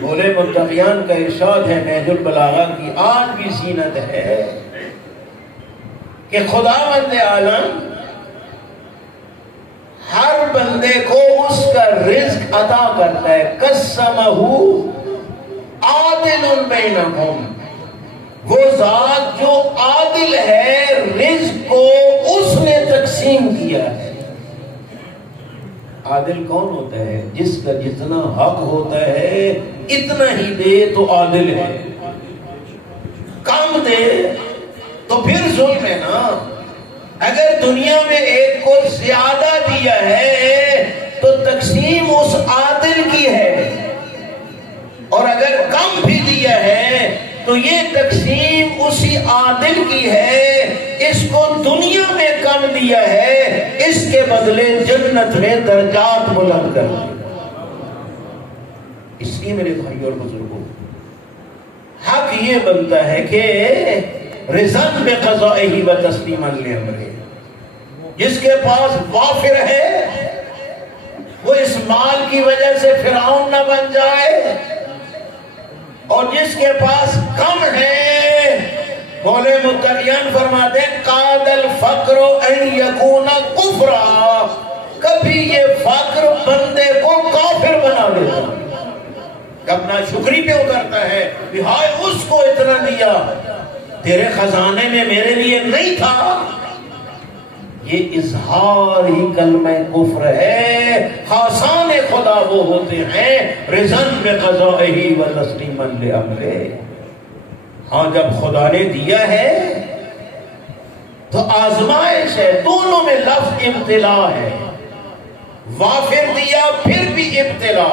بولے متقیان کا ارشاد ہے نہج البلاغہ کی آج بھی زینت ہے کہ خداوند عالم ہر بندے کو اس کا رزق عطا کرتا ہے. قسمہ عادل بینہم، وہ ذات جو عادل ہے رزق کو اس نے تقسیم کیا ہے. عادل کون ہوتا ہے؟ جس کا جتنا حق ہوتا ہے اتنا ہی دے تو عادل ہے، کم دے تو پھر ظلم ہے نا. اگر دنیا میں ایک کو زیادہ دیا ہے تو تقسیم اس عادل کی ہے، اور اگر کم بھی دیا ہے تو یہ تقسیم اسی عادل کی ہے. اس کو دنیا میں کم دیا ہے، اس کے بدلے جنت میں درجات بلند کر دیا. اس لیے میرے بھائی اور بزرگوں حق یہ بنتا ہے کہ رضاً بقضائہ و تسلیما لامرہ، جس کے پاس وافر ہے وہ اس مال کی وجہ سے فرعون نہ بن جائے، اور جس کے پاس کم ہے بولے متقیان فرماتے ہیں قاد الفقر ان یکون کفرا، کبھی یہ فقر بندے کو کافر بنا دیتا ہے. اپنا شکری پہ اترتا ہے کہ ہائے اس کو اتنا دیا، تیرے خزانے میں میرے لیے نہیں تھا. یہ اظہار ہی کلمہ کفر ہے. خاصان خدا وہ ہوتے ہیں رضاً بقضائہ و تسلیما لامرہ. ہاں جب خدا نے دیا ہے تو آزمائش ہے. دونوں میں لفظ ابتلا ہے. وافر دیا پھر بھی ابتلا.